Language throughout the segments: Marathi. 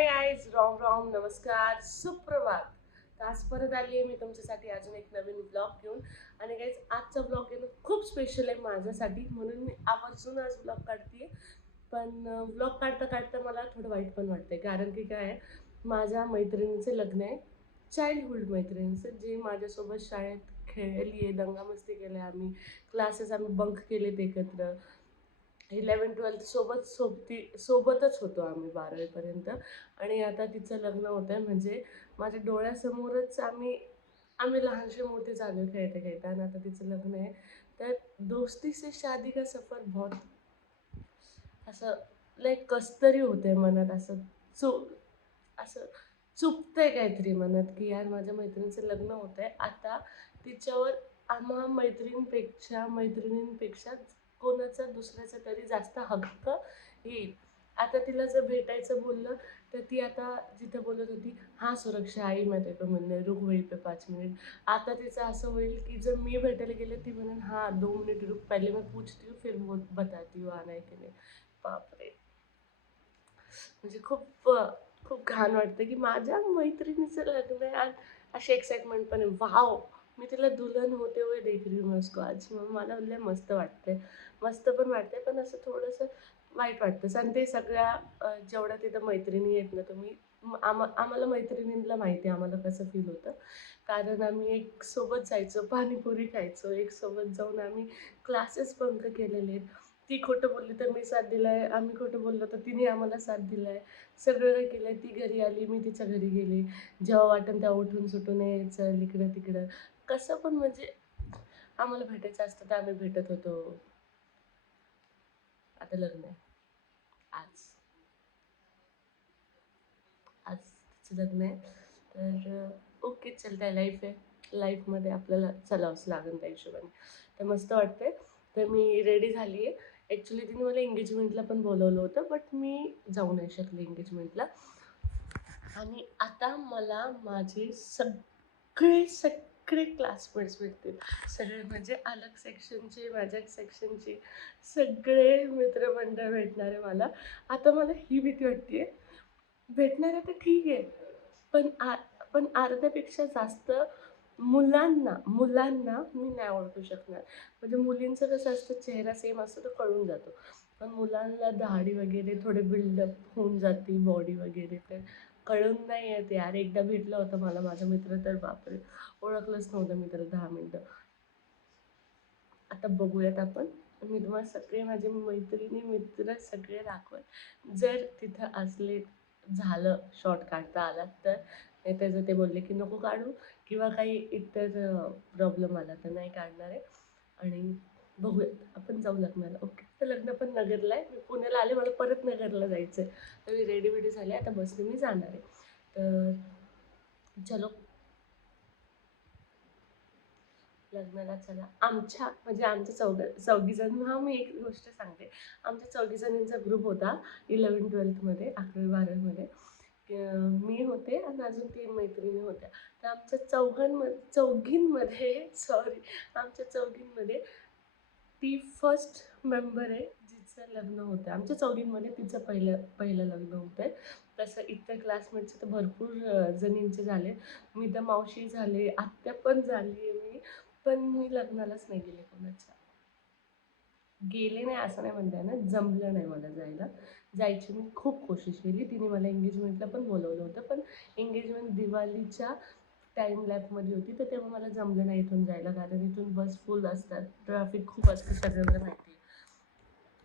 हाय आईज रॉम रॉम नमस्कार सुप्रभात. तर आज परत आली आहे मी तुमच्यासाठी अजून एक नवीन ब्लॉग घेऊन. आणि गाईज आजचा ब्लॉग आहे ना खूप स्पेशल आहे माझ्यासाठी, म्हणून मी आवर्जून आज ब्लॉग काढते. पण ब्लॉग काढता काढता मला थोडं वाईट पण वाटतंय, कारण की काय आहे, माझ्या मैत्रिणीचं लग्न आहे. चाइल्डहुड मैत्रिणीचं, जे माझ्यासोबत शाळेत खेळली आहे, दंगामस्ती केल्या आम्ही, क्लासेस आम्ही बंक केलेत एकत्र. 11-12 सोबतच होतो आम्ही 12वीपर्यंत. आणि आता तिचं लग्न होतं आहे, म्हणजे माझ्या डोळ्यासमोरच आम्ही आम्ही लहानशे मोठे झालो खेळता खेळता, आणि आता तिचं लग्न आहे. तर दोस्ती से शादी का सफर बहुत असं लाईक कसतरी होते मनात, चु असं चुकतंय काहीतरी मनात, की यार माझ्या मैत्रिणीचं लग्न होतं आहे आता. तिच्यावर आम्हा मैत्रिणींपेक्षा कोणाचा दुसऱ्याचा तरी जास्त हक्क येईल. आता तिला जर भेटायचं बोललं तर ती आता जिथं बोलत होती, हां सुरक्षा आई मैं तेरे को मिलने रुक वहीं पे 5 मिनिट, आता तिचं असं होईल की जर मी भेटायला गेले ती म्हणेन हां 2 मिनिट रुक, पहिले मैं पूछती हूँ फिर बताती हूँ आना है की नाही. बापरे, म्हणजे खूप घाण वाटतं की माझ्या मैत्रिणीचं लग्न आहे आणि अशी एक्साइटमेंट पण आहे. वाव, मी तिला दुल्हन होते हुए देख रही हूँ उसको आज. मग मला लय मस्त वाटतंय. मस्त पण वाटतंय, पण असं थोडंसं वाईट वाटतं. आणि ते सगळ्या जेवढ्या तिथं मैत्रिणी आहेत ना, तुम्ही आम्हाला मैत्रिणींना माहिती आहे आम्हाला कसं फील होतं. कारण आम्ही एक सोबत जायचो, पाणीपुरी खायचो, एक सोबत जाऊन आम्ही क्लासेस बंक केलेले आहेत. ती खोटं बोलली तर मी साथ दिलाय, आम्ही खोटं बोललो तर तिने आम्हाला साथ दिलाय. सगळं काही केलंय. ती घरी आली, मी तिच्या घरी गेले. जेव्हा वाटेल तेव्हा उठून सुटून यायचं इकडं तिकडं. कसं पण म्हणजे आम्हाला भेटायचं असतं तर आम्ही भेटत होतो. आता लग्न आहे. आज आज तिचं लग्न आहे. तर ओके, चलतंय, लाईफ आहे. लाईफमध्ये आपल्याला चालावंच लागेल त्या हिशोबाने. तर मस्त वाटतंय. तर मी रेडी झाली आहे. ॲक्च्युली तिने मला एंगेजमेंटला पण बोलवलं होतं, बट मी जाऊ नाही शकले एंगेजमेंटला. आणि आता मला माझे सगळे क्लासमेट्स भेटतील. सगळे म्हणजे अलग सेक्शनचे, माझ्या सेक्शनचे सगळे मित्रमंडळ भेटणार आहे मला. आता मला ही भीती वाटते आहे, भेटणार आहे तर ठीक आहे, पण पण अर्ध्यापेक्षा जास्त मुलांना मी नाही ओळखू शकणार. म्हणजे मुलींचं कसं असतं, चेहरा सेम असतो तर कळून जातो. पण मुलांना दाढी वगैरे थोडे बिल्डअप होऊन जाते, बॉडी वगैरे, तर कळून नाही येत यार. एकदा भेटलं होतं मला माझा मित्र, तर बापरे, ओळखलंच नव्हतं मी त्याला 10 मिनटं. आता बघूयात आपण. मी तुम्हाला सगळे माझे मैत्रिणी मित्र सगळे दाखवेन, जर तिथं असले, झालं शॉर्ट काढता आला तर. नाही त्याचं ते बोलले की नको काढू, किंवा काही इतर प्रॉब्लेम आला तर नाही काढणार आहे. आणि बघूयात, आपण जाऊ लग्नाला. ओके, तर लग्न पण नगरला आहे. मी पुण्याला आले, मला परत नगरला जायचं आहे. तर मी रेडी वेडी झाले, आता बसने मी जाणार आहे. तर चलो लग्नाला चला. म्हणजे आमच्या चौघीजण, हा मी एक गोष्ट सांगते. आमच्या चौघीजणींचा ग्रुप होता 11-12मध्ये, 11वी-12वीमध्ये. मी होते आणि अजून 3 मैत्रिणी होत्या. तर आमच्या चौघींमध्ये ती फर्स्ट मेंबर आहे जिचं लग्न होतं. आमच्या चौघींमध्ये तिचं पहिलं पहिलं लग्न होतं आहे. तसं इतर क्लासमेटचे तर भरपूर जणींचे झाले. मी तर मावशी झाले, आत्या पण झाली आहे मी. पण मी लग्नालाच नाही गेले कोणाच्या. गेले नाही असं नाही म्हणता येणार, जमलं नाही मला जायला. जायची मी खूप कोशिश केली. तिने मला एंगेजमेंटला पण बोलवलं होतं, पण एंगेजमेंट दिवाळीच्या टाईम लॅबमध्ये होती, तर तेव्हा मला जमलं नाही इथून जायला, कारण इथून बस फुल असतात, ट्रॅफिक खूप असतं, सगळ्यांना माहिती आहे.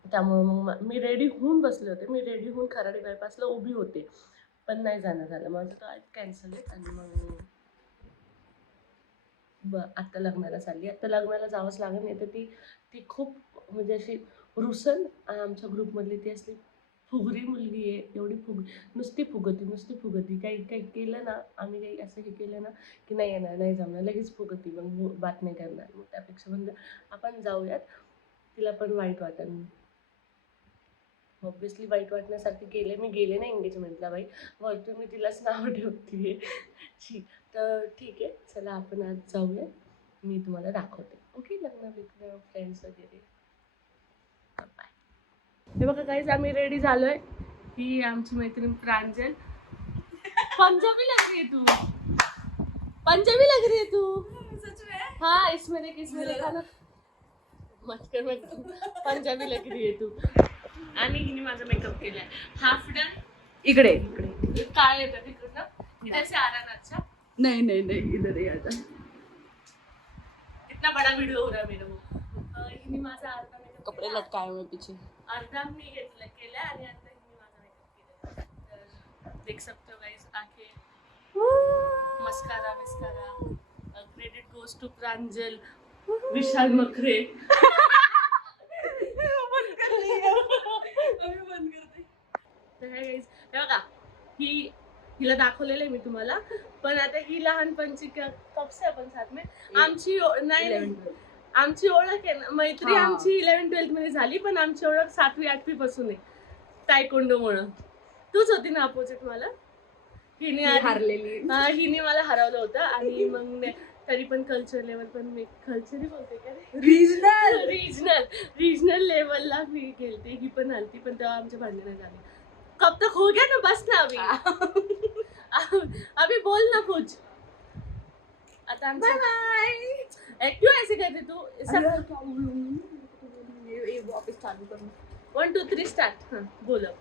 त्यामुळं मग मी रेडी होऊन बसले होते. मी रेडी होऊन खराडी बायपासला उभी होते, पण नाही जाणं झालं माझं. तर आज कॅन्सल आहे. आणि मग आत्ता लग्नाला चालली. आत्ता लग्नाला जावंच लागेल, नाही तर ती ती खूप म्हणजे अशी रुसल. आमच्या ग्रुपमधली ती असली फुगरी मुलगी आहे. एवढी नुसती फुगती. काही काही केलं ना, आम्ही काही असं हे केलं ना, की नाही येणार, नाही जमणार, लगेच फुगती. मग बात नाही करणार. मग त्यापेक्षा म्हणलं आपण जाऊयात, तिला पण वाईट वाटेल. ऑब्व्हियसली वाईट वाटण्यासारखे केले. मी गेले नाही एंगेजमेंटला बाई, वरतून मी तिलाच नाव ठेवते शी. तर ठीक आहे, चला आपण आज जाऊया. मी तुम्हाला दाखवते. ओके, लग्न बिग्न फ्रेंड्स वगैरे. बाय. हे बघा गाईज, आम्ही रेडी झालोय. ही आमची मैत्रीण प्रांजल. पंजाबी लग रही है तू, पंजाबी लग रही है तू। सच में? हाँ इसमें देखा ना, मत कर पंजाबी लग रही है तू। आणि हिने माझा मेकअप केलाय हाफ डन। इकडे इकडे काय येतं तिकडनं, इधर से आ रहा ना? अच्छा नहीं नहीं नहीं इधर ही आता. कितना बड़ा वीडियो हो रहा है मेरा वो। हिने माझा अर्धा मेकअप कपड़े लटकाए हुए पीछे. अर्धा मी घेतलं केलाय आणि अर्धा हिने माझा मेकअप केलाय. तर देख सकते हो गाइस आंखें, मस्कारा विस्कारा, क्रेडिट गोज टू प्रांजल विशाल मखरे. तर हे गाइस हे बघा, हिला दाखवलेलं आहे मी तुम्हाला, पण आता ही लहानपणची कब से आपण साथ में आमची नाही आमची ओळख आहे ना, मैत्री आमची 11-12 मध्ये झाली, पण आमची ओळख 7वी-8वी पासून आहे तायकोंडोमुळे. तूच होती ना अपोजिट मला. हिने मला हरवलं होतं आणि मग तरी पण कल्चर लेवल पण मी कल्चरही बोलते का रिजनल लेवलला मी गेलते. ही पण आलती, पण तेव्हा आमचे भांडणं झाले. कब तक हो गया ना, बस ना अभी बोल ना कुछ. आता क्यों ऐसे कहते तू? वापस चालू करूँ. 1 2 3 स्टार्ट. हाँ बोलो.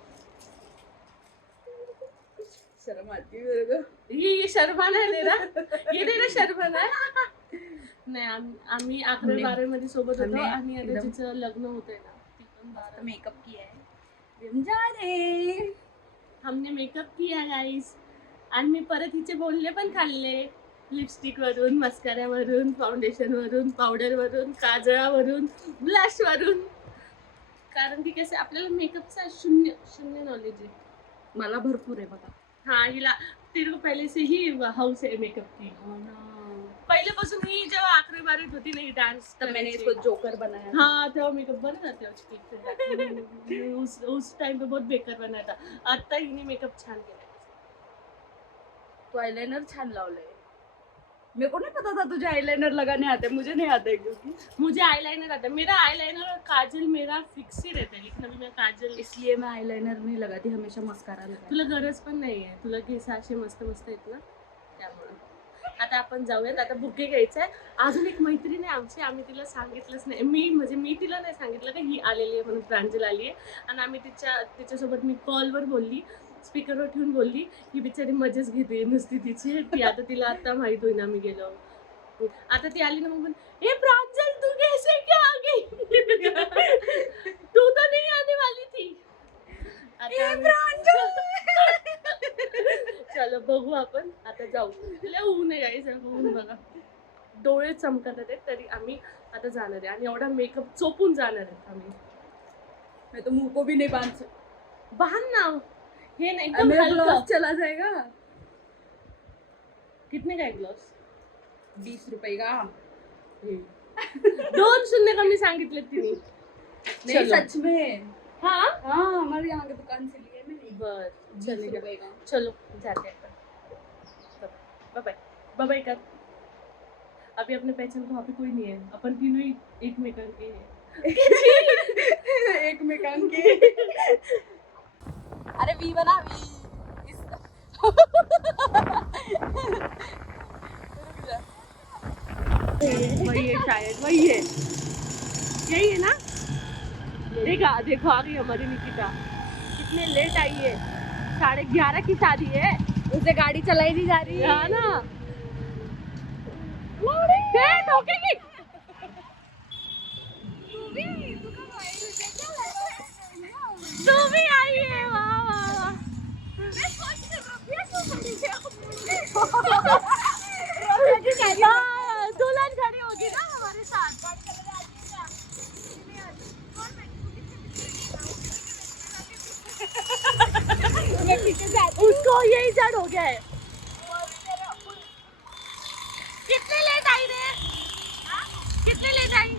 शर्म आती है मेरे को. ये शर्माना है तेरा, ये तेरा शर्माना है. नाही आम्ही 11-12 मध्ये सोबत होतो आणि आता तिचं लग्न होतंय ना, ती पण 12 मेकअप किया है. रमजान हमने मेकअप किया गाइस, आणि मी परत हिचे बोलले पण खाल्ले. लिपस्टिक वरून, मस्काऱ्यावरून, फाउंडेशन वरून, पावडर वरून, काजळावरून, ब्लश वरून. कारण की कसं आपल्याला मेकअपचा शून्य नॉलेज आहे. मला भरपूर आहे बघा. हाँ हिला तेरे को पहले से ही हाउस है मेकअप की. पहिल्यापासून ही जेव्हा 11वी-12वीत होती ना डान्स, तब मैंने इसको जोकर बनाया. हाँ तेव्हा मेकअप बना था उस टाइम पे बहुत बेकार बनाया था. आता हिने मेकअप छान केला. तो आईलाइनर छान लावलंय. मेरे को नहीं पता था तुझे आईलाइनर लगाने आते. मुझे नहीं आता है क्योंकि मुझे आईलाइनर आता है. मेरा आईलाइनर और काजल मेरा फिक्स ही रहता है, लेकिन अभी मैं काजल इसलिए मैं आईलाइनर नहीं लगाती, हमेशा मस्कारा लगाती. तुला गरज पण नाही आहे, तुला केस असे मस्त मस्त आहेत ना त्यामुळे. आता आपण जाऊयात, आता बुके घ्यायचं आहे. अजून एक मैत्रीण आहे आमची, आम्ही तिला सांगितलंच नाही. मी तिला नाही सांगितलं का ही आलेली आहे म्हणून, प्रांजल आली आहे. आणि आम्ही तिच्यासोबत मी कॉलवर बोलली, स्पीकरवर ठेवून बोलली. ही बिचारी मजाच घेते नुसती तिची. आता तिला आता माहित होईना आम्ही गेलो. आता ती आली ना मग हे प्रांजल तू कैसे क्या आ गई? तू तो नहीं आने वाली थी. चलो बघू आपण आता जाऊ. लय ऊन आहे गाईस, ऊन बघा, डोळे चमकत आहेत. तरी आम्ही आता जाणार आहे आणि एवढा मेकअप चोपून जाणार आहे आम्ही. मैं तो मुंह को भी नहीं बांध सकती. बांध ना, हे नाही एकदम ग्लॉस चला जाएगा. कितने का है ग्लॉस? 20 रुपए का. 2 शून्य कमी सांगितले तिने. नहीं सच में. हाँ हमारे यहाँ की दुकान से लिए मैंने. बर 20 रुपए का. चलो जाते हैं. बाय बाय बाय बाय कर. अभी अपने पहचान को वहाँ पे कोई नहीं है, अपन तीनों ही एकमेकांके हैं. एकमेकांके. अरे वी बना वी. वही है शायद, वही है, यही है ना. देखो आ गई हमारी निकिता. कितने लेट आई है, 11:30 की शादी है. उसे गाड़ी चलाई नहीं जा रही है ना. ठोकेगी. तू भी आई है. वाह वाह वाह. दुल्हन खड़ी होगी ना हमारे साथ. उसको यही जड़ हो गया है. कितने लेट आई रे, कितने लेट आई.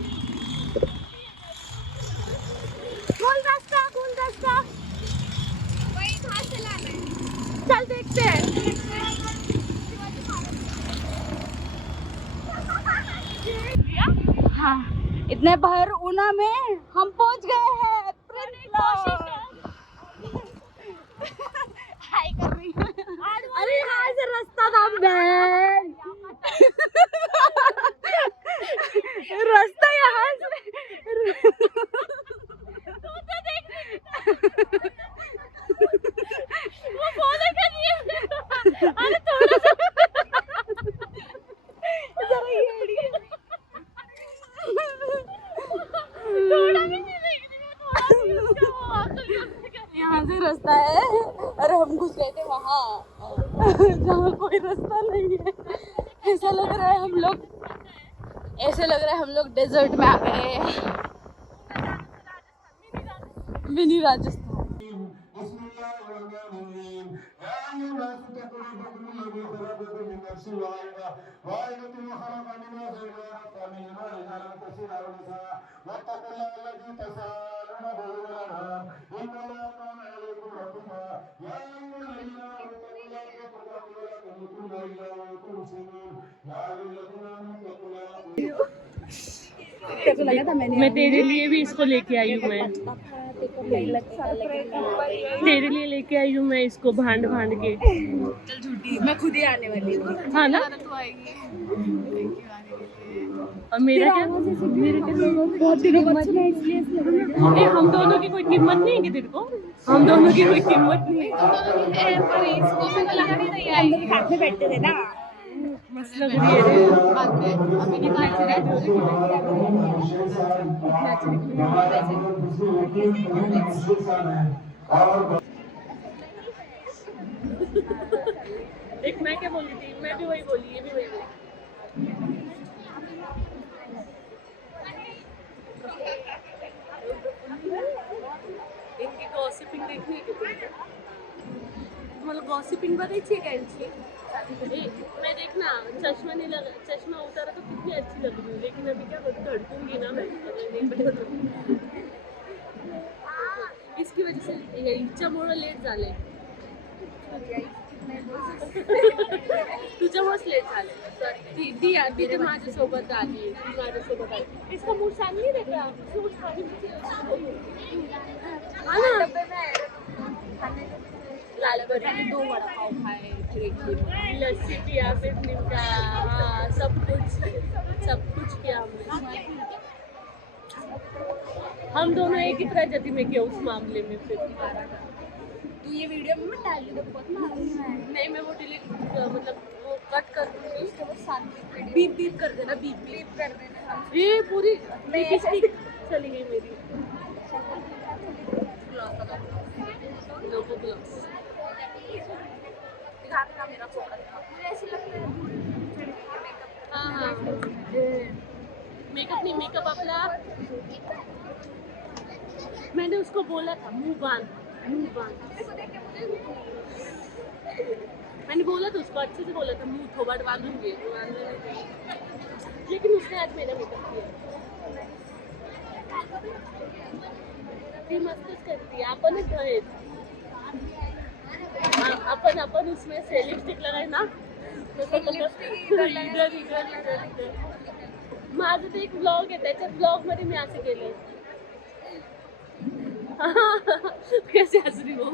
कौन रास्ता वही कहाँ से लाना है. चल देखते हैं. हाँ, इतने भर ऊना में हम पहुंच गए हैं. हाय कर रही है. अरे हम घुस गए थे वहाँ जहाँ कोई रास्ता नहीं है। ऐसा लग रहा है हम लोग डेजर्ट में आ गए हैं। मिनी राजस्थान। तेरे को लगा था मैं तेरे लिए भी इसको लेके आई हूँ। मैं तेरे लिए लेके आई हूँ मैं इसको भांड भांड के। चल झूठी, मैं खुद ही आने वाली हूँ। हाँ ना। तू आएगी और मेरा क्या, मेरे बहुत दिनों बाद सुना है इसलिए ऐसे लग रहा है। हम दोनों की कोई कीमत नहीं है कि तेरे को, हम दोनों की कोई कीमत नहीं है। पर इसको भी लगा नहीं था यार, अंदर साथ में बैठते थे ना। मस्त लग रही है रे। बाद में अभी निकाल एक मैं क्या बोली थी, मैं भी वही बोली, ये भी वही बोली। इनकी गॉसिपिंग देखनी है क्या? तुम्हाला गॉसिपिंग बघायची आहे का यांची? मैं देखना चश्मा नहीं लगा, चश्मा उतारा तो कितनी अच्छी लग रही हूँ, लेकिन अभी क्या करूँ, धड़कूंगी ना मैं, नहीं पता। इसकी वजह से हिच्यामुळं लेट झाले। तुझ्यामुळेच लेट झाले। सॉरी ती माझ्यासोबत आली, इसका मूड छान नाही रे का? हाँ ना, लालबरी में 2 वड़ा पाव खाए, फिर एक लस्सी पिया, फिर निमका, हाँ सब कुछ किया हमने। हम दोनों एक ही प्रजाति में किया उस मामले में। फिर तू ये वीडियो में मत डाल दे, बहुत मालूम है। नहीं, मैं वो डिलीट मतलब वो कट कर दूंगी। उसके बाद शांति बीप बीप कर देना, बीप कर देना। ये पूरी लिपस्टिक चली गई मेरी। लोगो ग्लॉस मेरा मुझे ऐसे लगता है हाँ मेकअप नहीं, मेकअप अपना मैंने उसको बोला था मुंह बांध। मैंने बोला था उसको, अच्छे से बोला था, मुंह थोबड़ बांधूंगी, लेकिन उसने आज मेरा मेकअप किया। ती मस्तच करते, आपणच आहेत आपण उसमें से लिपस्टिक लगाए ना। माझं ते एक ब्लॉग आहे, त्याच्यात ब्लॉग मध्ये मी असं केलंय। कैसे हंस रही हो,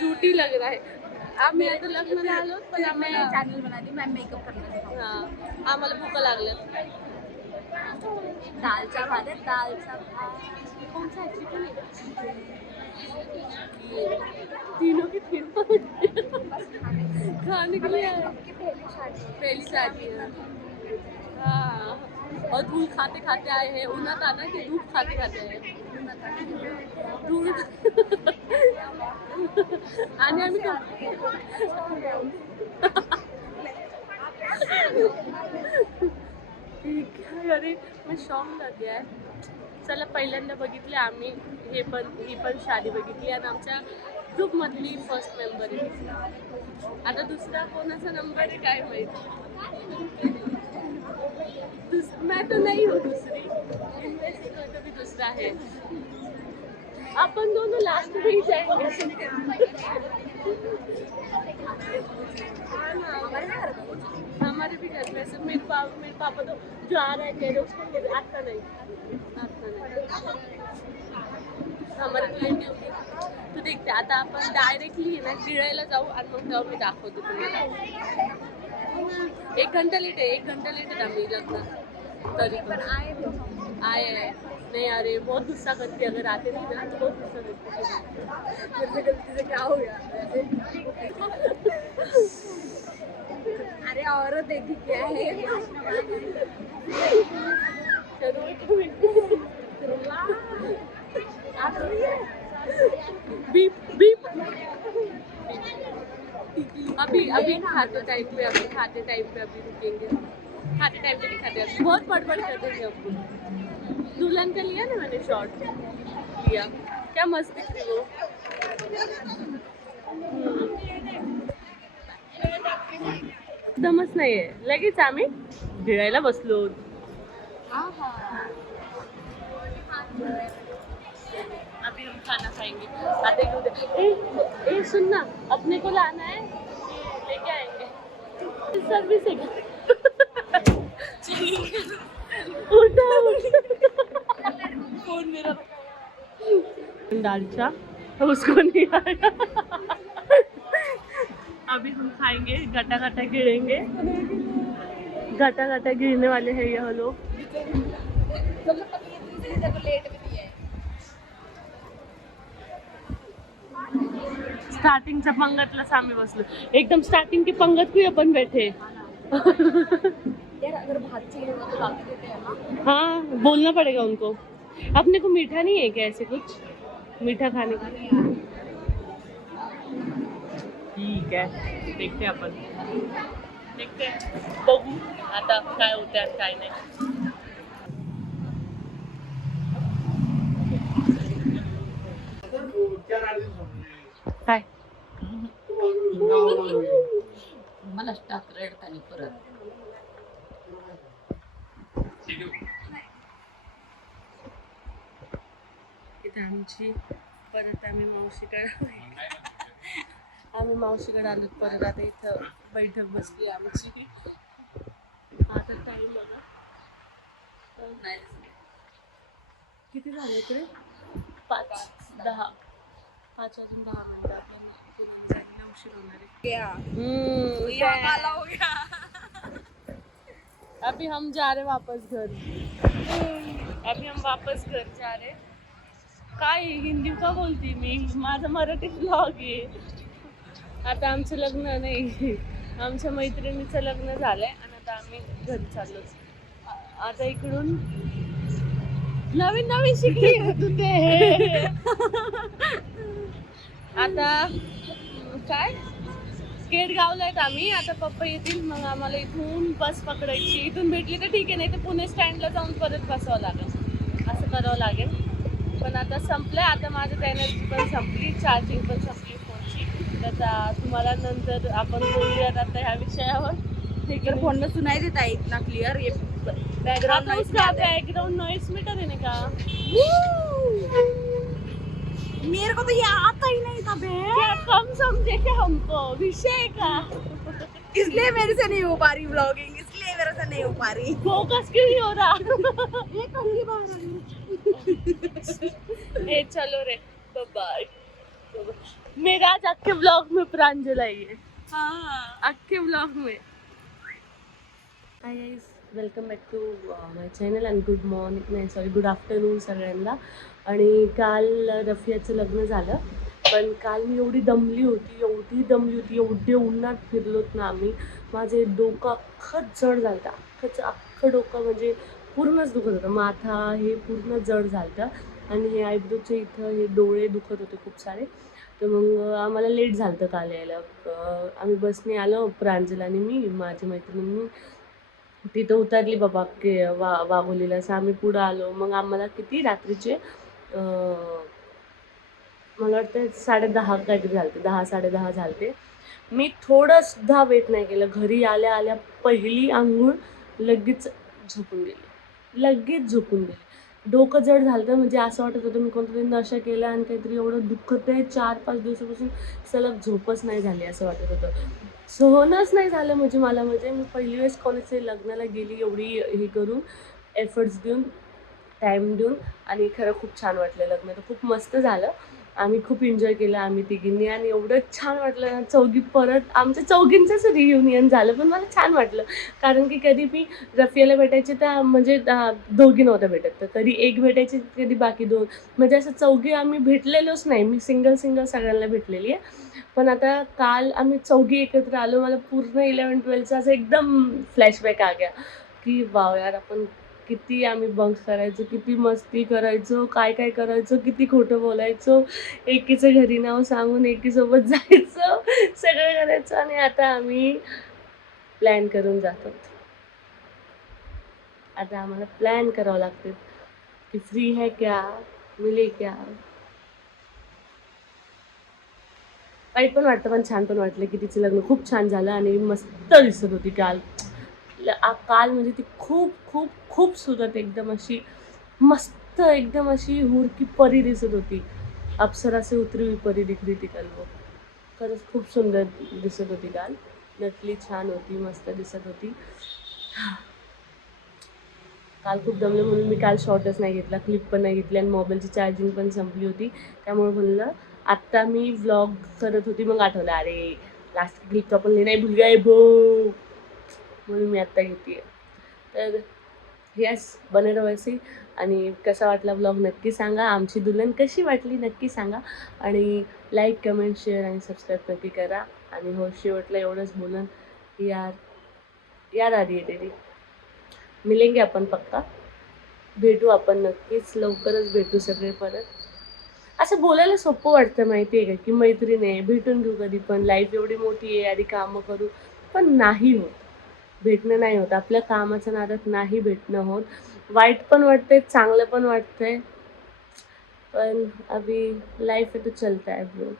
झूठी लग रहा है। आप मेरा तो लग्न झालो पण आम्हाला चॅनल बना दी, मैं मेकअप करना। हां आम्हाला भूक लागल्यात। दालचा भात है, दालचा कौन सा चिकन है? तीनों की तीनों खाने के लिए पहली शादी है। हाँ और धूल खाते खाते आए हैं, उन्नत आना कि धूप खाते खाते आए हैं। धूल आणि आम्ही अरे मी शॉक लागले आहे। चला पहिल्यांदा बघितले आम्ही, ही पण शादी बघितली आणि आमच्या ग्रुप मधली फर्स्ट मेंबर आहे। आता दुसरा कोणाचा नंबर आहे काय माहिती। मैं तो नहीं हूँ दूसरी, इनमें से कोई तो भी दूसरा है। अपन दोनों लास्ट में ही जाएंगे। हमारे भी घर में सब, मेरे पापा तो जो आ रहे थे उसको आता नहीं। हमारे रिलेटिव्ह तू देखते, आता आपण डायरेक्टली ना गिळायला जाऊ आणि मग तेव्हा मी दाखवते तुम्हाला। 1 घंटा लेट है आम्ही लग्न, तरी पण आए नहीं अरे बहुत गुस्सा करती, अगर आते नहीं ना तो बहुत गुस्सा करती। मेरे गलती से क्या हो गया? अरे औरत देखी क्या है? चलो बीप बीप। अभी अभी खाते टाइम पे अभी रुकेंगे हम। खाते टाइम पे नहीं खाते, अभी बहुत बड़बड़ करते थे हम। दुल्हन का लिया ना मैंने शॉट लिया, क्या मस्त दिख रही वो। एकदमच नाहीये, लगेच आम्ही गिळायला बसलो। अभी हम खाना खाएंगे। आते ही उधर ए सुन ना, अपने को लाना है कि लेके आएंगे? सर्विस है क्या? उठा फोन मेरा दालचा उसको नहीं आया। अभी हम खाएंगे, गटा गटा गिरेंगे, गटा गटा गिरने वाले हैं यह लोग। स्टार्टिंगच्या पंगतलाच आम्ही बसलो, एकदम स्टार्टिंग की पंगत को अपन बैठे। यार अगर भात चाहिए तो ला के देते हैं ना। हाँ बोलना पड़ेगा उनको। अपने को मीठा नहीं है क्या, ऐसे कुछ मीठा खाने का? ठीक है, देखते हैं आपण, देखते हैं, बघू आता काय होते आणि काय नाही। काय मला टाक रडतानी परत। इथे आमची परत आम्ही मावशीकडे आलो परत। आता इथं बैठक बसली आमची। आता टाइम बघा किती झाले इकडे, 5:10, 5 वाजून 10 मिनिटं। आपल्याला पुण्याला जायला उशीर होणार आहे। अभी हम जा रहे वापस घर। अभी हम वापस घर जा रहे। काय हिंदी का बोलती मी, माझा मराठी ब्लॉग आहे। आता आमचं लग्न नाही, आमच्या मैत्रिणीचं लग्न झालंय आणि आता आम्ही घरी चाललो। आता इकडून नवीन नवीन शिकली तू ते। आता काय केडगावला आहेत आम्ही, आता पप्पा येतील मग आम्हाला इथून बस पकडायची। इथून भेटली तर ठीक आहे, नाही तर पुणे स्टँडला जाऊन परत बसावं लागेल, असं करावं लागेल। पण आता संपलंय, आता माझं एनर्जी पण संपली, चार्जिंग पण संपली फोनची। तर तुम्हाला नंतर आपण बोलूयात आता ह्या विषयावर। ठीक है, फोन में सुनाई देता है इतना क्लियर, ये बैकग्राउंड नॉइस उसका बैकग्राउंड नॉइस मिटा देने का। मेरे को तो ये आता ही नहीं था बे, क्या कम समझे क्या हमको, विषय का? इसलिए मेरे से नहीं हो पा रही व्लॉगिंग, इसलिए मेरे से नहीं हो पा रही। फोकस क्यों नहीं हो रहा? ये कहीं बाहर ए चलो रे, बाय। मेरा आज अक्के ब्लॉग में प्रांजल आई है। हाँ अक्के ब्लॉग में। Hi guys, welcome back to my channel and good morning, नाही सॉरी गुड आफ्टरनून सगळ्यांना। आणि काल रफियाचं लग्न झालं, पण काल मी एवढी दमली होती, एवढे उन्हात फिरलोत ना आम्ही। माझे डोकं अख्खं जड झालं होतं, अख्खं डोकं म्हणजे पूर्णच दुखत होतं, माथा हे पूर्ण जड झालं होतं। आणि हे आयब्रोचे इथं हे डोळे दुखत होते खूप सारे। तर मग आम्हाला लेट झालं होतं काल यायला। आम्ही बसने आलो, प्रांजल आणि मी, माझी मैत्रिणी तिथं उतरली बाबा वाघोलीला। असं आम्ही पुढं आलो, मग आम्हाला किती रात्रीचे मला वाटतं 10:30 काहीतरी झाले, 10 10:30 झाले। मी थोडंसुद्धा वेट नाही केलं, घरी आल्या आल्या पहिली आंघोळ, लगेच झोपून गेली। डोकं जड झालं तर म्हणजे असं वाटत होतं मी कोणतरी नशा केला आणि काहीतरी एवढं दुखत आहे। 4-5 दिवसापासून सलग झोपच नाही झाली, असं वाटत होतं, सहनच नाही झालं म्हणजे मला। म्हणजे मी पहिली वेळेस कोणाच्या लग्नाला गेली एवढी हे करून, एफर्ट्स देऊन, टाईम देऊन, आणि खरं खूप छान वाटलं। लग्न तर खूप मस्त झालं, आम्ही खूप एन्जॉय केलं आम्ही तिघींनी, आणि एवढं छान वाटलं ना। चौघी परत आमच्या चौघींचंच रियुनियन झालं, पण मला छान वाटलं, कारण की कधी मी रफियाला भेटायची तर म्हणजे दोघी नव्हत्या भेटत, तर कधी एक भेटायची, कधी बाकी दोन, म्हणजे असं चौघी आम्ही भेटलेलोच नाही। मी सिंगल सगळ्यांना भेटलेली आहे, पण आता काल आम्ही चौघी एकत्र आलो। मला पूर्ण 11-12चा असं एकदम फ्लॅशबॅक आ गया की वाव यार, आपण किती आम्ही बंक करायचो, किती मस्ती करायचो, काय काय करायचो, किती खोटं बोलायचो, एकीचं घरी नाव सांगून एकीसोबत जायचं, सगळं करायचं. आणि आता आम्ही प्लॅन करून जातो. आता आम्हाला प्लॅन करावं लागते की फ्री है क्या, मिले क्या. वाईट पण वाटतं पण छान पण वाटलं की तिचं लग्न खूप छान झालं आणि मस्त दिसत होती काल. काल म्हणजे ती खूप खूप खूप सुरत एकदम अशी मस्त एकदम अशी हुरकी परी दिसत होती. अप्सरा से उतरी हुई परी दिख रही थी कल वो. खरंच खूप सुंदर दिसत होती काल. नटली छान होती, मस्त दिसत होती. काल खूप दमले म्हणून मी काल शॉर्टच नाही घेतला, क्लिप पण नाही घेतली आणि मोबाईलची चार्जिंग पण संपली होती. त्यामुळे म्हणलं आत्ता मी व्लॉग करत होती मग आठवलं अरे लास्ट क्लिप तो आपण नाही भूल गए बो, म्हणून मी आत्ता घेते. तर यस बने रहो वैसे. आणि कसा वाटला व्लॉग नक्की सांगा. आमची दुल्हन कशी वाटली नक्की सांगा. आणि लाईक कमेंट शेअर आणि सबस्क्राईब नक्की करा. आणि हो शेवटला एवढंच बोलन की याद आ रही है तेरी. मिलेंगे आपण पक्का, भेटू आपण नक्कीच, लवकरच भेटू सगळे परत. असं बोलायला सोपं वाटतं माहिती आहे का, की मैत्रीण आहे भेटून घेऊ कधी पण, लाईफ एवढी मोठी आहे आधी कामं करू. पण नाही होत, भेटणं नाही होत, आपल्या कामाच्या नादात नाही भेटणं होत. वाईट पण वाटतंय, चांगलं पण वाटतंय, पण अभी लाईफ आहे तो चलता है ब्रो.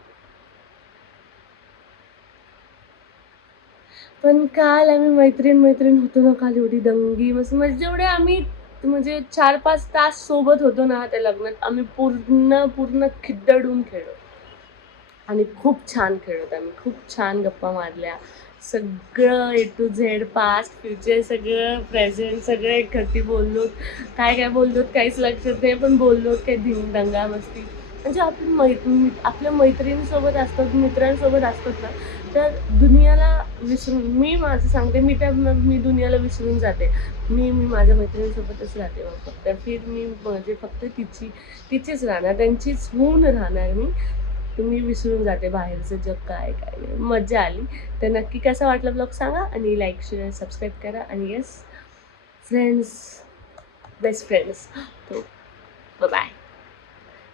पण काल आम्ही मैत्रीण होतो ना, काल एवढी दंगी मस्त म्हणजे जेवढे आम्ही म्हणजे 4-5 तास सोबत होतो ना त्या लग्नात, आम्ही पूर्ण खिद्दडून खेळलो आणि खूप छान खेळलो आम्ही, खूप छान गप्पा मारल्या. सगळं ए टू झेड, पास्ट फ्युचर सगळं प्रेझेंट सगळं एकखट्टी बोललो. काय काय बोललो काहीच लक्षात नाही, पण बोललो काय दंगा मस्ती. म्हणजे आपल्या मैत्रिणीसोबत असतात, मित्रांसोबत असतात ना, तर दुनियाला विसरून मी माझं सांगते, मी दुनियाला विसरून जाते. मी माझ्या मैत्रिणीसोबतच राहते मग फक्त. फिर मी म्हणजे फक्त तिचीच राहणार, त्यांचीच होऊन राहणार मी. मी विसरून जाते बाहेरचं जग काय काय नाही. मजा आली. तर नक्की कसा वाटला ब्लॉग सांगा आणि लाईक शेअर सबस्क्राईब करा. आणि येस फ्रेंड्स, बेस्ट फ्रेंड्स, तो बाय.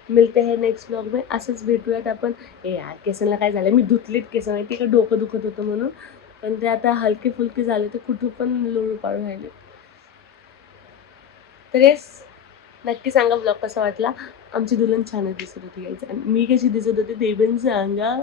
मिलते हैं नेक्स्ट ब्लॉग में. असंच भेटूयात आपण. ए यार केसांना काय झालं, मी धुतलीत केस माहिती का, डोकं दुखत होतं म्हणून. पण ते आता हलके फुलके झाले तर कुठं पण लोळू पाडू राहिले. तर येस नक्की सांगा ब्लॉग कसा वाटला. आमची दुल्हन छानच दिसत होती आणि मी कशी दिसत होते ते पण सांगा.